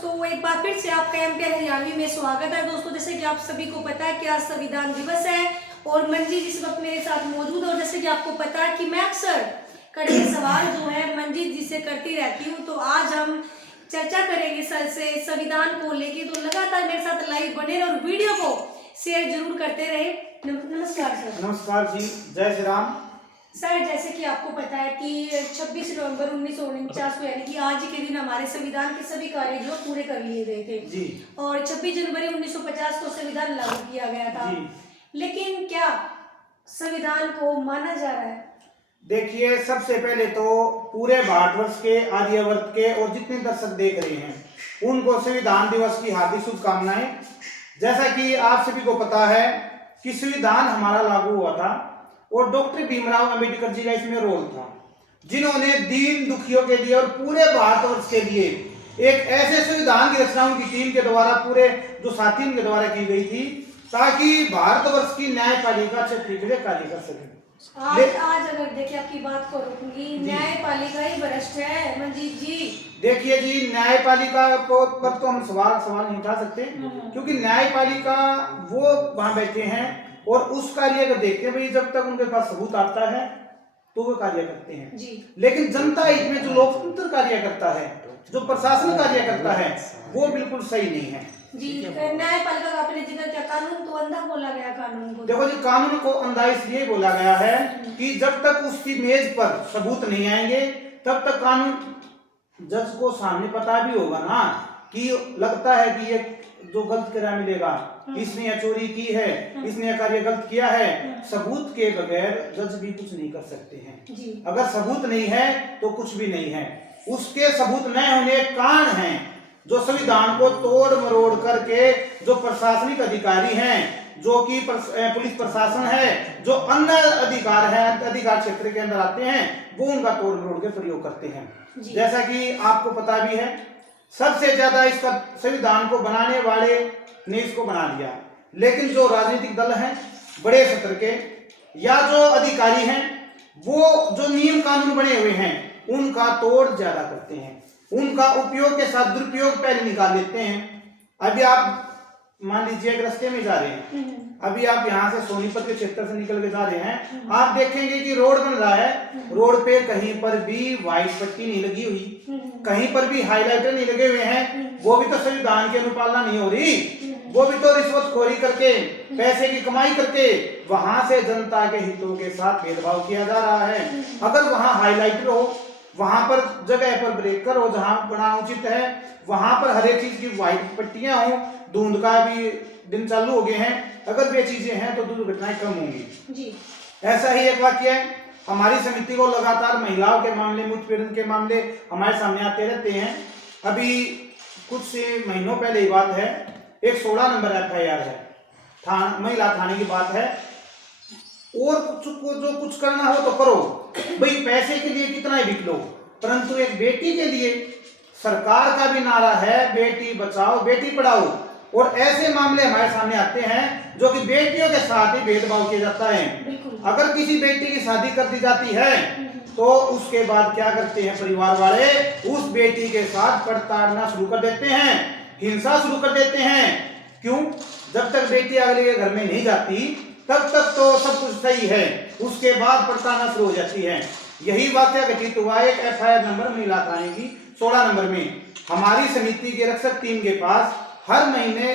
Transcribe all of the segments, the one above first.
दोस्तों, एक बार फिर से आपका एमपीआर हरियाणवी में स्वागत है। दोस्तों, जैसे कि आप सभी को पता है कि आज संविधान दिवस है और मंजीत इस वक्त मेरे साथ मौजूद है। और जैसे कि आपको पता है कि मैं अक्सर कड़े सवाल जो है मंजीत जी से करती रहती हूँ, तो आज हम चर्चा करेंगे सर से संविधान को लेके। तो लगातार मेरे साथ लाइव बने रहे और वीडियो को शेयर जरूर करते रहे। नमस्कार सर। नमस्कार जी, जय श्री राम। सर, जैसे कि आपको पता है कि 26 नवंबर 1949 को यानी कि आज ही के दिन हमारे संविधान के सभी कार्य जो पूरे कर लिए गए थे जी। और 26 जनवरी 1950 को संविधान लागू किया गया था जी। लेकिन क्या संविधान को माना जा रहा है? देखिए, सबसे पहले तो पूरे भारतवर्ष के, आर्यवर्त के और जितने दर्शक देख रहे हैं उनको संविधान दिवस की हार्दिक शुभकामनाएं। जैसा कि आप सभी को पता है कि संविधान हमारा लागू हुआ था और डॉक्टर भीमराव अंबेडकर जी का इसमें रोल था, जिन्होंने दीन दुखियों के लिए और पूरे भारतवर्ष के लिए एक ऐसे संविधान की रचना उनकी टीम के द्वारा, पूरे जो साथी उनके द्वारा की गई थी, ताकि भारतवर्ष की न्यायपालिका अच्छे तरीके से कार्य कर सके। आज अगर देखिए आपकी बात को रोकूंगी, न्यायपालिका ही भ्रष्ट है मंजीत जी। देखिए जी, न्यायपालिका पर तो हम सवाल नहीं उठा सकते, क्योंकि न्यायपालिका वो वहां बैठे हैं और उस कार्य को देखते हैं भाई, जब तक उनके पास सबूत आता है तो वो कार्य करते हैं जी। लेकिन जनता हित में जो लोकतंत्र कार्य करता है, जो प्रशासन कार्य करता है, वो बिल्कुल सही नहीं है जी। न्यायपालिका का आपने जिक्र किया, कानून तो अंधा बोला गया। कानून को देखो जी, कानून को अंधा इसलिए बोला गया है कि जब तक उसकी मेज पर सबूत नहीं आएंगे तब तक कानून, जज को सामने पता भी होगा ना कि लगता है कि ये जो गलत किराया मिलेगा, इसने यह चोरी की है, इसने यह कार्य गलत किया है, सबूत के बगैर जज भी कुछ नहीं कर सकते हैं। अगर सबूत नहीं है तो कुछ भी नहीं है। उसके सबूत न होने के कारण हैं जो संविधान को तोड़ मरोड़ करके जो प्रशासनिक अधिकारी हैं, जो कि पुलिस प्रशासन है, जो अन्य अधिकार है, अधिकार क्षेत्र के अंदर आते हैं, वो उनका तोड़ मरोड़ के प्रयोग करते हैं। जैसा कि आपको पता भी है, सबसे ज्यादा इसका संविधान को बनाने वाले ने इसको बना दिया, लेकिन जो राजनीतिक दल हैं बड़े स्तर के या जो अधिकारी हैं, वो जो नियम कानून बने हुए हैं उनका तोड़ ज्यादा करते हैं, उनका उपयोग के साथ दुरुपयोग पहले निकाल लेते हैं। अभी आप मान लीजिए एक रास्ते में जा रहे हैं, अभी आप यहाँ से सोनीपत के क्षेत्र से निकल के जा रहे हैं, आप देखेंगे कि रोड बन रहा है, रोड पे कहीं पर भी व्हाइट पट्टी नहीं लगी हुई, कहीं पर भी हाईलाइटर नहीं लगे हुए हैं। वो भी तो संविधान की अनुपालना नहीं हो रही, वो भी तो रिश्वतखोरी करके, पैसे की कमाई करके वहां से जनता के हितों के साथ भेदभाव किया जा रहा है। अगर वहां हाईलाइटर हो, वहां पर जगह पर ब्रेकर हो, जहां बनाना उचित है, वहां पर हर एक चीज की व्हाइट पट्टियां हो, धुंध का भी दिन चालू हो गए हैं, अगर वे चीजें हैं तो दुर्घटनाएं कम होंगी जी। ऐसा ही एक वाक्य है, हमारी समिति को लगातार महिलाओं के मामले, उत्पीड़न के मामले हमारे सामने आते रहते हैं। अभी कुछ महीनों पहले की बात है, एक 16 नंबर FIR है, महिला थाने की बात है। और जो कुछ करना हो तो करो भाई, पैसे के लिए कितना ही बिक लो, परंतु एक बेटी के लिए सरकार का भी नारा है बेटी बचाओ बेटी पढ़ाओ, और ऐसे मामले हमारे सामने आते हैं जो कि बेटियों के साथ ही भेदभाव किया जाता है। अगर किसी बेटी की शादी कर दी जाती है तो उसके बाद क्या करते हैं परिवार वाले, उस बेटी के साथ प्रताड़ना शुरू कर देते हैं, हिंसा शुरू कर देते हैं। क्यों? जब तक बेटी अगले घर में नहीं जाती तब तक तो सब कुछ सही है, उसके बाद प्रताड़ना शुरू हो जाती है। यही वाकया घटित हुआ एक FIR नंबर महिला थाने की 16 नंबर में। हमारी समिति के रक्षक टीम के पास हर महीने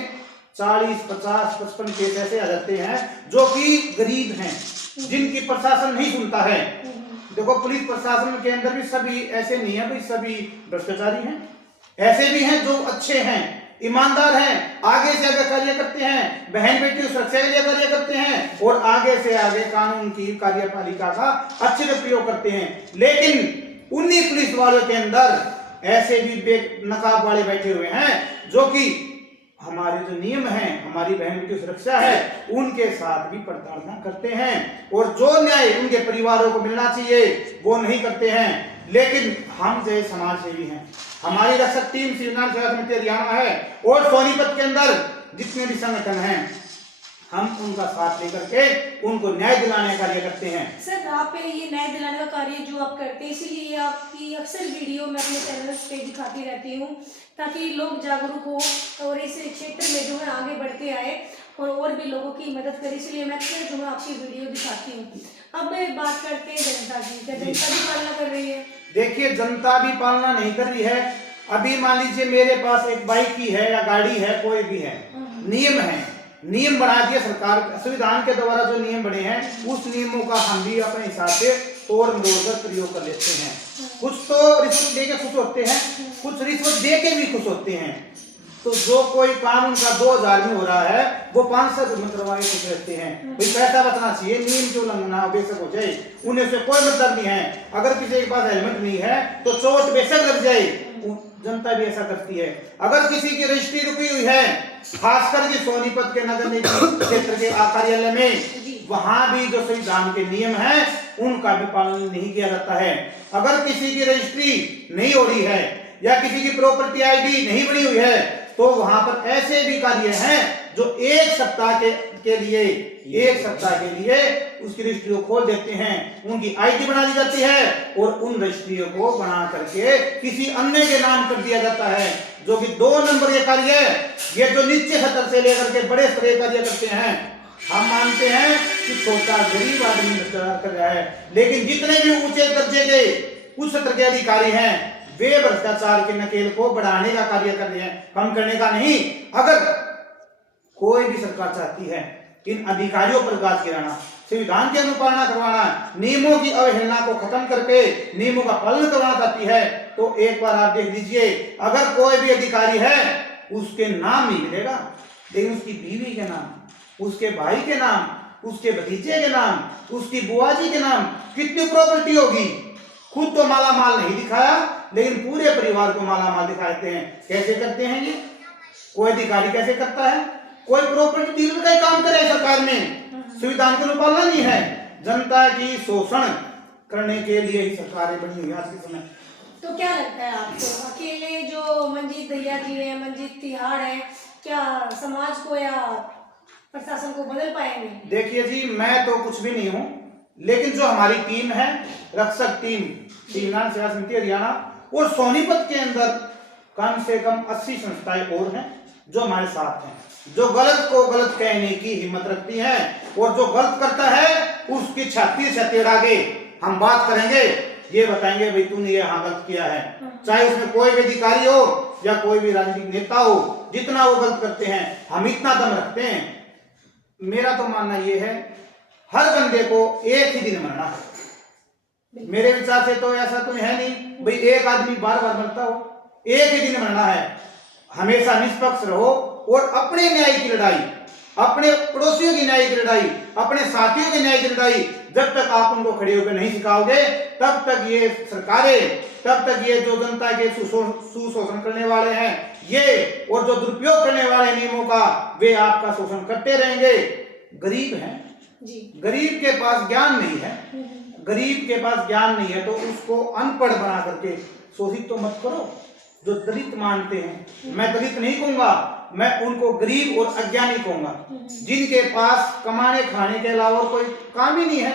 40, 50, 55 केस ऐसे आ जाते हैं जो कि गरीब हैं, जिनकी प्रशासन नहीं सुनता है। देखो, पुलिस प्रशासन के अंदर भी सभी ऐसे नहीं है भाई, सभी भ्रष्टाचारी हैं, ऐसे भी हैं जो अच्छे हैं, ईमानदार हैं, आगे से आगे कार्य करते हैं, बहन बेटी सुरक्षा के लिए कार्य करते हैं और आगे से आगे कानून की कार्यपालिका का अच्छे से प्रयोग करते हैं। लेकिन उन्हीं पुलिस वालों के अंदर ऐसे भी बेनकाब वाले बैठे हुए हैं जो कि हमारे जो नियम हैं, हमारी बहन बेटी सुरक्षा है, उनके साथ भी प्रताड़ना करते हैं और जो न्याय उनके परिवारों को मिलना चाहिए वो नहीं करते हैं। लेकिन हम जो समाज सेवी हैं, हमारी रक्षक टीम श्रीनाथ सेवा समिति हरियाणा है और सोनीपत के अंदर जितने भी संगठन हैं, हम उनका साथ लेकर के उनको न्याय दिलाने का कार्य करते हैं। सर आप ये न्याय दिलाने का कार्य जो आप करते हैं, इसीलिए आपकी अक्सर वीडियो मैं अपने चैनल पे दिखाती रहती हूँ ताकि लोग जागरूक हो और इस क्षेत्र में जो है आगे बढ़ते आए और भी लोगों की मदद करें, इसलिए मैं अक्सर जो है आपकी वीडियो दिखाती हूँ। अब बात करते हैं जनता की, क्या जनता भी पालना कर रही है? देखिए, जनता भी पालना नहीं कर रही है। अभी मान लीजिए मेरे पास एक बाइक ही है या गाड़ी है, कोई भी है, नियम है, नियम बना दिए सरकार, संविधान के द्वारा जो नियम बने हैं उस नियमों का हम भी अपने हिसाब से तोड़ मरोड़ कर प्रयोग कर लेते हैं। कुछ तो रिश्वत दे के खुश होते हैं, कुछ रिश्वत दे के भी खुश होते हैं। तो जो कोई काम उनका 2000 में हो रहा है वो 500 रुपये करवा के खुश रहते हैं। भाई पैसा बचना चाहिए, नियम जो उल्लंघन बेशक हो जाए, उन्हें से कोई मतलब नहीं है। अगर किसी के पास हेलमेट नहीं है तो चोट बेशक लग जाए, जनता भी ऐसा करती है। अगर किसी की रजिस्ट्री रुकी हुई है, खासकर की सोनीपत के नगर निगम क्षेत्र के कार्यालय में, वहां भी जो संविधान के नियम है उनका भी पालन नहीं किया जाता है। अगर किसी की रजिस्ट्री नहीं हो रही है या किसी की प्रॉपर्टी आईडी नहीं बनी हुई है तो वहां पर ऐसे भी कार्य हैं जो एक सप्ताह के लिए उसकी रजिस्ट्री को खोल देते हैं, उनकी आईडी बना दी जाती है और उन रजिस्ट्रियों को बना करके किसी अन्य के नाम कर दिया जाता है, जो कि 2 नंबर के कार्य है। ये जो नीचे स्तर से लेकर के बड़े स्तर के कार्य करते हैं, हम मानते हैं कि छोटा गरीब आदमी भ्रष्टाचार कर रहा है, लेकिन जितने भी ऊंचे दर्जे के उच्च स्तर के अधिकारी हैं वे भ्रष्टाचार के नकेल को बढ़ाने का कार्य कर रहे हैं, कम करने का नहीं। अगर कोई भी सरकार चाहती है इन अधिकारियों पर गाज गिराना, संविधान की अनुपालना करवाना, नियमों की अवहेलना को खत्म करके नियमों का पालन करवाना चाहती है, तो एक बार आप देख लीजिए, अगर कोई भी अधिकारी है उसके नाम नहीं मिलेगा, लेकिन उसकी बीवी के नाम, उसके भाई के नाम, उसके भतीजे के नाम, उसकी बुआ जी के नाम, कितनी प्रॉपर्टी होगी। खुद तो माला माल नहीं दिखाया लेकिन पूरे परिवार को माला माल दिखाते हैं। कैसे करते हैं ये? कोई अधिकारी कैसे करता है? कोई प्रॉपर्टी डीलर का काम करे सरकार में, संविधान की अनुपालना नहीं है। जनता की शोषण करने के लिए ही सरकारें बनी हुई आज के समय। तो क्या लगता है आपको, अकेले जो मंजीत दहिया जी है, मंजीत तिहाड़ है, क्या समाज को या प्रशासन को बदल पाएंगे? देखिए जी, मैं तो कुछ भी नहीं हूँ, लेकिन जो हमारी टीम है, रक्षक टीम सेवा समिति हरियाणा और सोनीपत के अंदर कम से कम 80 संस्थाएं और हैं जो हमारे साथ हैं, जो गलत को गलत कहने की हिम्मत रखती हैं और जो गलत करता है उसकी छाती से टेढ़ा के हम बात करेंगे, ये बताएंगे भाई तूने ये यहाँ गलत किया है। चाहे उसमें कोई भी अधिकारी हो या कोई भी राजनीतिक नेता हो, जितना वो गलत करते हैं हम इतना दम रखते हैं। मेरा तो मानना ये है हर बंदे को एक ही दिन मरना है। मेरे विचार से तो ऐसा तो है नहीं भाई एक आदमी बार बार मरता हो, एक ही दिन मरना है। हमेशा निष्पक्ष रहो और अपने न्याय की लड़ाई, अपने पड़ोसियों की न्याय की लड़ाई, अपने साथियों की न्याय की लड़ाई जब तक आप उनको खड़े होकर नहीं सिखाओगे तब तक ये सरकारें, तब तक ये जो जनता के सुशोषण करने वाले हैं ये और जो दुरुपयोग करने वाले नियमों का वे आपका शोषण करते रहेंगे। गरीब हैं जी, गरीब के पास ज्ञान नहीं है, गरीब के पास ज्ञान नहीं है तो उसको अनपढ़ बना करके शोषित तो मत करो। जो दलित मानते हैं, मैं दलित नहीं कहूंगा, मैं उनको गरीब और अज्ञानी कहूंगा, जिनके पास कमाने खाने के अलावा कोई काम ही नहीं है।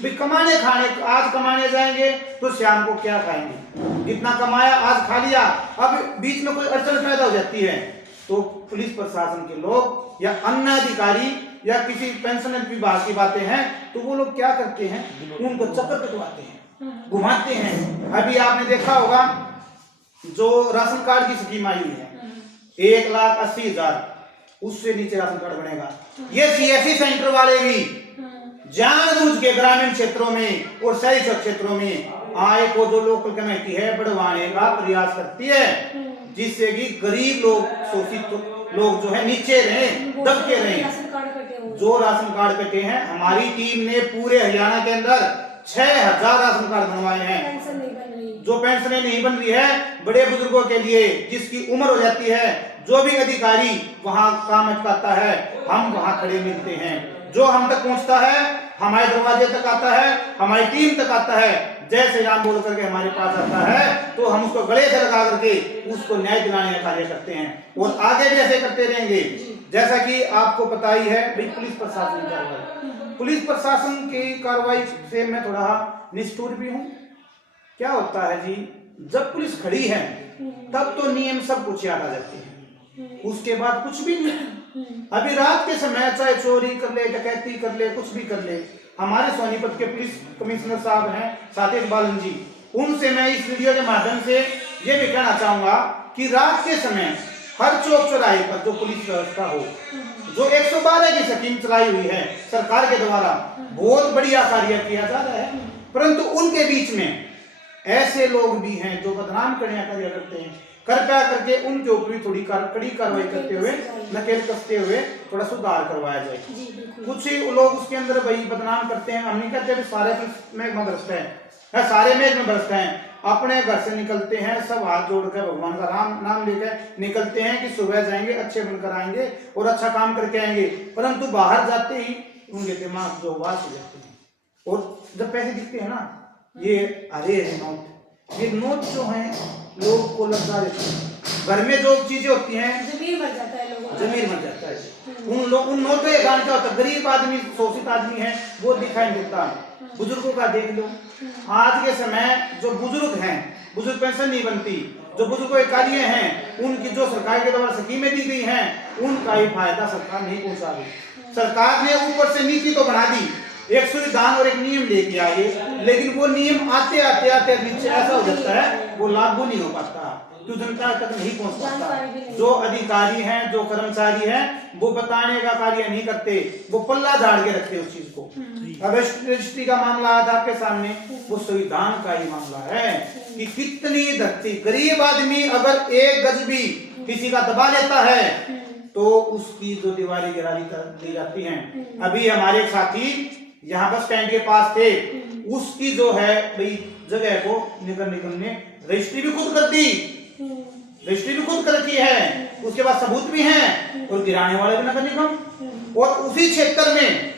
भाई कमाने खाने, आज कमाने जाएंगे तो शाम को क्या खाएंगे, जितना कमाया आज खा लिया, अब बीच में कोई अड़चन पैदा हो जाती है तो पुलिस प्रशासन के लोग या अन्य अधिकारी या किसी पेंशन विभाग की बातें हैं तो वो लोग क्या करते हैं, उनको चक्कर कटवाते हैं, घुमाते हैं। अभी आपने देखा होगा जो राशन कार्ड की स्कीम आई हुई है 1,80,000, उससे नीचे राशन कार्ड बनेगा। ये सीएससी सेंटर वाले भी जानबूझ के ग्रामीण क्षेत्रों में और शहरी क्षेत्रों में आय को जो लोकल कमेटी है बढ़वाने का प्रयास करती है, जिससे कि गरीब लोग, शोषित लोग जो है नीचे रहे, दबके रहे। जो राशन कार्ड कटे हैं, हमारी टीम ने पूरे हरियाणा के अंदर 6,000 राशन कार्ड बनवाए हैं। जो पेंशनें नहीं बन रही है बड़े बुजुर्गों के लिए, जिसकी उम्र हो जाती है, जो भी अधिकारी वहां काम अटकाता है हम वहां खड़े मिलते हैं। जो हम तक पहुंचता है, हमारे दरवाजे तक आता है, हमारी टीम तक आता है, जय श्री राम बोल करके हमारे पास आता है तो हम उसको गले से लगा करके उसको न्याय दिलाने का कार्य करते हैं और आगे भी ऐसे करते रहेंगे। जैसा कि आपको पता ही है भाई, पुलिस प्रशासन की कार्रवाई, पुलिस प्रशासन की कार्रवाई से मैं थोड़ा निष्ठुर भी हूँ। क्या होता है जी, जब पुलिस खड़ी है तब तो नियम सब कुछ याद आ जाते हैं, उसके बाद कुछ भी नहीं। अभी रात के समय चाहे चोरी कर ले, डकैती कर ले, कुछ भी कर ले, हमारे सोनीपत के पुलिस कमिश्नर साहब हैं साकेत बालन जी, उनसे मैं इस वीडियो के माध्यम से ये भी कहना चाहूंगा कि रात के समय हर चौक चौराहे पर जो पुलिस व्यवस्था हो, जो 112 की स्कीम चलाई हुई है सरकार के द्वारा, बहुत बढ़िया कार्य किया जा रहा है, परंतु उनके बीच में ऐसे लोग भी हैं जो बदनाम कार्य करते हैं। कृपया करके उनके ऊपर भी थोड़ी कड़ी कार्रवाई करते हुए, नकेल कसते हुए थोड़ा सुधार करवाया जाए। कुछ ही लोग उसके अंदर भाई बदनाम करते हैं, हम नहीं कहते सारे में भ्रष्ट है, सारे में भ्रष्ट हैं। अपने घर से निकलते हैं सब हाथ जोड़कर भगवान का नाम लेकर निकलते हैं कि सुबह जाएंगे अच्छे बनकर आएंगे और अच्छा काम करके आएंगे, परंतु बाहर जाते ही उनके दिमाग जो वास हो जाते हैं। और जब पैसे दिखते हैं ना, ये अरे नोट, ये नोट जो है लोग को लग देते हैं। घर में जो चीजें होती हैं, जमीन मर जाता है लोगों का, जमीन मर जाता है। उन नोटों के कारण क्या होता है, गरीब आदमी, शोषित आदमी है, वो दिखाई देता है। बुजुर्गों का देख लो, आज के समय जो बुजुर्ग हैं, बुजुर्ग पेंशन नहीं बनती, जो बुजुर्गों के कार्य हैं, उनकी जो सरकार के द्वारा स्कीमें दी गई हैं, उनका ही फायदा सरकार नहीं पहुंचा रही। सरकार ने ऊपर से नीति तो बना दी, एक संविधान और एक नियम लेके आए, लेकिन वो नियम आते आते आते नीचे ऐसा हो जाता है वो लागू नहीं हो पाता, जो जनता तक नहीं पहुंच पाता। जो अधिकारी हैं, जो कर्मचारी हैं, वो बताने का कार्य नहीं करते, वो पल्ला झाड़ के रखते उस चीज को। अब रजिस्ट्री का मामला आज आपके सामने, वो संविधान का ही मामला है कि कितनी धरती, गरीब आदमी अगर एक गज भी किसी का दबा लेता है तो उसकी जो दीवारें गिरा दी जाती हैं। अभी हमारे साथी यहाँ बस स्टैंड के पास थे, उसकी जो है भाई जगह को नगर निगम ने रजिस्ट्री भी खुद कर दी, रजिस्ट्री भी खुद कर रखी है, उसके बाद सबूत भी हैं, और गिराने वाले भी नगर निगम। और उसी क्षेत्र में,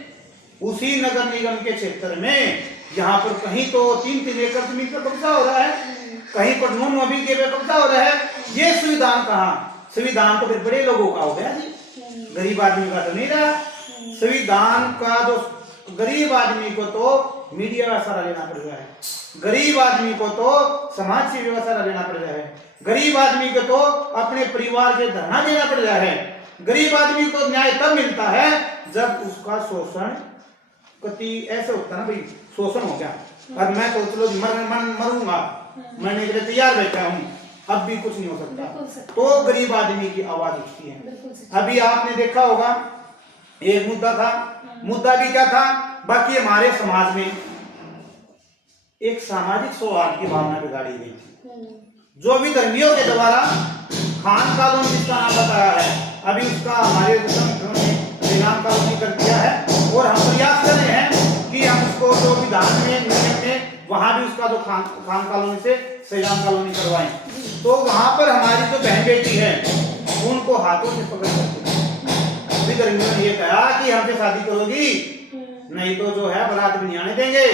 उसी नगर निगम के क्षेत्र में यहाँ पर कहीं तो 3-3 एकड़ जमीन पर कब्जा हो रहा है, कहीं पर 9 बीघे पे कब्जा हो रहा है। ये संविधान कहाँ, संविधान तो फिर बड़े लोगों का हो गया जी, गरीब आदमी का तो नहीं रहा। संविधान का जो गरीब आदमी को तो मीडिया का सहारा लेना पड़ रहा है, गरीब आदमी को तो समाज से व्यवस्था लेना पड़ रहा है, गरीब आदमी को तो अपने परिवार के धरना देना पड़ रहा है। गरीब आदमी को न्याय तब मिलता है जब उसका शोषण कति ऐसे होता है ना भाई, शोषण हो गया और मैं तो चलो मरूंगा, मरने के लिए तैयार बैठा हूँ, अब भी कुछ नहीं हो सकता, तो गरीब आदमी की आवाज उठती है। अभी आपने देखा होगा एक मुद्दा था, मुद्दा भी क्या था, बाकी हमारे समाज में एक सामाजिक सौहार्द की भावना बिगाड़ी गई थी, जो भी धर्मियों के द्वारा खान कानून जिसका नाम बताया है, अभी उसका हमारे निलाम कानूनी कर दिया है, और हम प्रयास कर रहे हैं कि हम उसको जो विधान में नियम में वहां भी उसका जो खान कॉलोनी से सैलाम कॉलोनी करवाएं, तो वहां पर हमारी जो बहन बेटी है उनको हाथों से पकड़ करके गर्मियों ने ये कहा कि हमसे शादी करोगी, नहीं तो जो है बारात भी नहीं आने देंगे।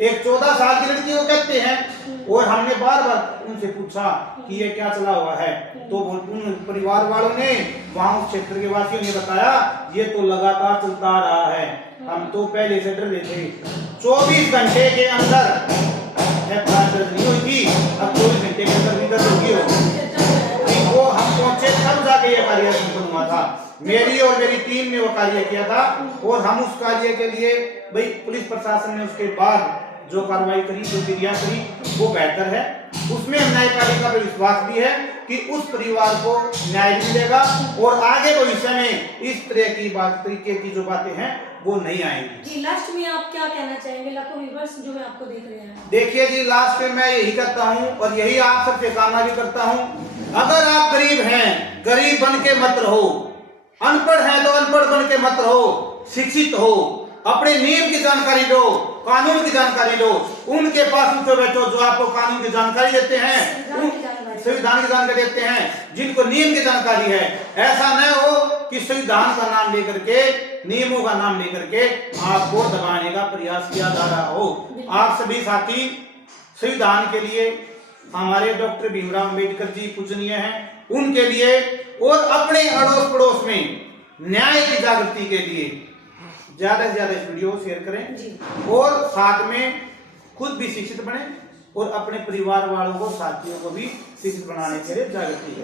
एक 14 साल की लड़की को कहते हैं, और हमने बार बार उनसे पूछा कि ये क्या चला हुआ है, तो उन परिवार वालों ने, वहां उस क्षेत्र के वासियों ने बताया ये तो लगातार चलता रहा है, हम तो पहले से डर रहे थे। 24 घंटे के अंदर दर्ज नहीं हुई थी, अब 24 घंटे के अंदर भी दर्ज होगी, वो हम पहुंचे तब जाके ये कार्य संपन्न हुआ था। मेरी और मेरी टीम ने वो कार्य किया था, और हम उस कार्य के लिए भाई पुलिस प्रशासन ने उसके बाद जो कार्रवाई करी, जो क्रिया करी, वो बेहतर है। उसमें न्यायपालिका पर विश्वास भी है कि उस परिवार को न्याय मिलेगा, और आगे भविष्य में इस तरह की तरीके की जो बातें हैं वो नहीं आएंगी। जी लास्ट में आप क्या कहना चाहेंगे लाखों व्यूअर्स जो मैं आपको देख रहे हैं? देखिए जी, लास्ट में मैं यही कहता हूँ, और यही आप सबसे कामना भी करता हूँ, अगर आप गरीब हैं, गरीब बन के मत रहो, अनपढ़ है तो अनपढ़ बन के मत रहो, शिक्षित हो, अपने नियम की जानकारी लो, कानून की जानकारी लो, उनके पास उठो बैठो जो आपको कानून की जानकारी देते हैं, संविधान की जानकारी देते हैं, जिनको नियम की जानकारी है। ऐसा न हो कि संविधान का नाम लेकर के, नियमों का नाम लेकर के आपको दबाने का प्रयास किया जा रहा हो। आप सभी साथी संविधान के लिए, हमारे डॉक्टर भीमराव अंबेडकर जी पूजनीय हैं, उनके लिए और अपने अड़ोस पड़ोस में न्याय की जागृति के लिए ज्यादा से ज्यादा इस वीडियो को शेयर करें जी। और साथ में खुद भी शिक्षित बने और अपने परिवार वालों को, साथियों को भी शिक्षित बनाने के लिए जागृति करें।